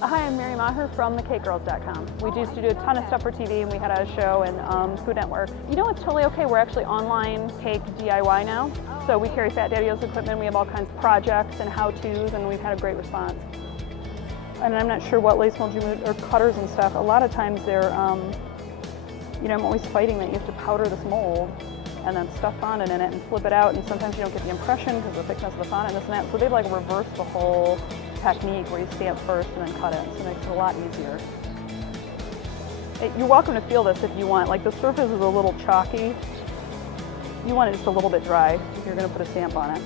Hi, I'm Maher from thecakegirls.com. We used to do a ton of stuff for TV, and we had a show and Food Network. You know what's totally okay? We're actually online cake DIY now. So we carry Fat Daddios equipment. We have all kinds of projects and how-tos, and we've had a great response. And I'm not sure what lace molds you use, or cutters and stuff. A lot of times they're, you know, I'm always fighting that you have to powder this mold and then stuff fondant in it and flip it out, and sometimes you don't get the impression because of the thickness of the fondant and this and that. So they've like reversed the whole technique where you stamp first and then cut it, so it makes it a lot easier. You're welcome to feel this if you want. Like the surface is a little chalky. You want it just a little bit dry if you're going to put a stamp on it,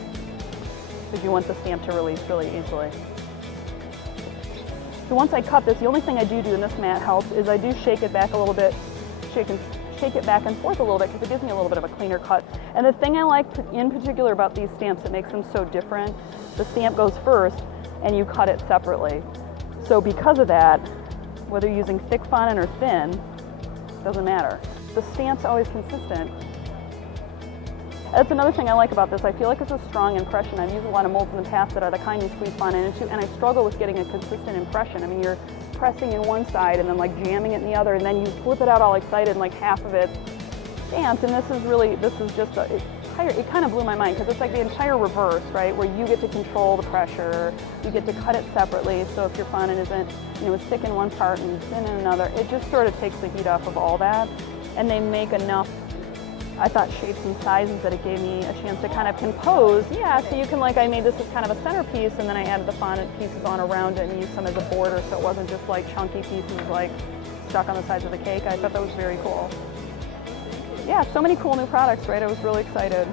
because you want the stamp to release really easily. So once I cut this, the only thing I do in this mat helps is I do shake it back a little bit, shake it back and forth a little bit, because it gives me a little bit of a cleaner cut. And the thing I like in particular about these stamps that makes them so different, the stamp goes first and you cut it separately. So because of that, whether you're using thick fondant or thin, doesn't matter. The stamp's always consistent. That's another thing I like about this. I feel like it's a strong impression. I've used a lot of molds in the past that are the kind you squeeze fondant into, and I struggle with getting a consistent impression. I mean, you're pressing in one side and then like jamming it in the other, and then you flip it out all excited and like half of it's stamped, and this is just it kind of blew my mind, because it's like the entire reverse, right? Where you get to control the pressure, you get to cut it separately, so if your fondant isn't, you know, it's thick in one part and thin in another, it just sort of takes the heat off of all that. And they make enough, I thought, shapes and sizes that it gave me a chance to kind of compose. Yeah, so you can, like, I made this as kind of a centerpiece, and then I added the fondant pieces on around it and used some as a border, so it wasn't just like chunky pieces like stuck on the sides of the cake. I thought that was very cool. Yeah, so many cool new products, right? I was really excited.